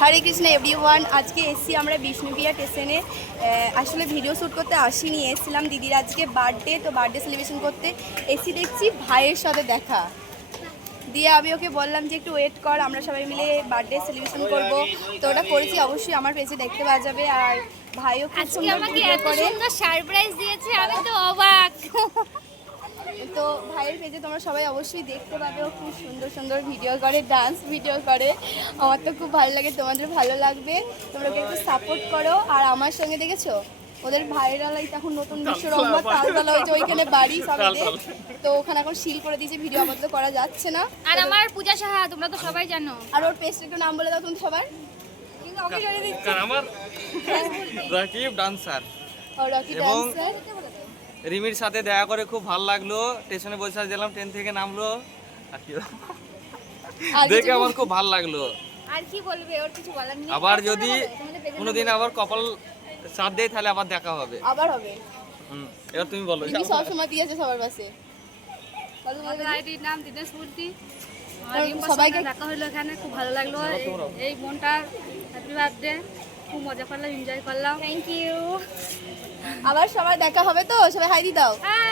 হরে Krishna everyone. আজকে এসছি আমরা বিষ্ণুপ্রিয়া স্টেশনে। আসলে ভিডিও শ্যুট করতে আসিনি, এসেছিলাম দিদির আজকে বার্থডে, তো বার্থডে সেলিব্রেশন করতে এসি। দেখছি ভাইয়ের সাথে দেখা দিয়ে আমি ওকে বললাম যে একটু ওয়েট কর, আমরা সবাই মিলে বার্থডে সেলিব্রেশন করব। তো ওটা করেছি, অবশ্যই আমার পেজে দেখতে পাওয়া যাবে। আর ভাইও খুব আজকে সুন্দর আমাকে ভিডিও এত করে, সুন্দর সারপ্রাইজ দিয়েছে, আমি তো অবাক। তো ভাইয়ের পেজে তোমরা সবাই অবশ্যই দেখতে পাবে। ও খুব সুন্দর সুন্দর ভিডিও করে, ডান্স ভিডিও করে। আমার তো খুব ভালো লাগে, তোমাদের ভালো লাগবে, তোমরা ওকে একটু সাপোর্ট করো। আর আমার সঙ্গে দেখেছো ওদের ভাইরালাই এখন নতুন বিশ্বরম্ভা তালতলা হয়েছে, ওইখানে বাড়ি সবাইদের। তো ওখানে এখন সিল করে দিয়েছে, ভিডিও আপাতত করা যাচ্ছে না। আর আমার পূজা সাহা, তোমরা তো সবাই জানো। আর ওর পেজটা একটু নাম বলে দাও তুমি সবার। কিন্তু ওকে জড়িয়ে দিচ্ছি। আমার রাকিব ডান্সার ও রকি এবং ডান্সার। রিমির সাথে দেখা করে খুব ভালো লাগলো। স্টেশনে বসে দিলাম, ট্রেন থেকে নামলো আর কি আর দেখে কিছু আমার খুব ভালো লাগলো। আর কি বলবে, ওর কিছু বলার নেই। আবার যদি কোনোদিন আবার কপাল সাথ দেয় তাহলে আবার দেখা হবে। আবার হবে। এবার তুমি বলো। দিদি সবসময় দিয়েছে সবার পাশে। বলো তোমাদের আমার আইডির নাম দিনেশ মূর্তি। সবাইকে দেখা হলো এখানে, খুব ভালো লাগলো। এই বোনটার হ্যাপি বার্থডে, খুব মজা করলাম, এনজয় করলাম। Thank you. আবার সবার দেখা হবে তো, সবাই হাই দি দাও। হ্যাঁ।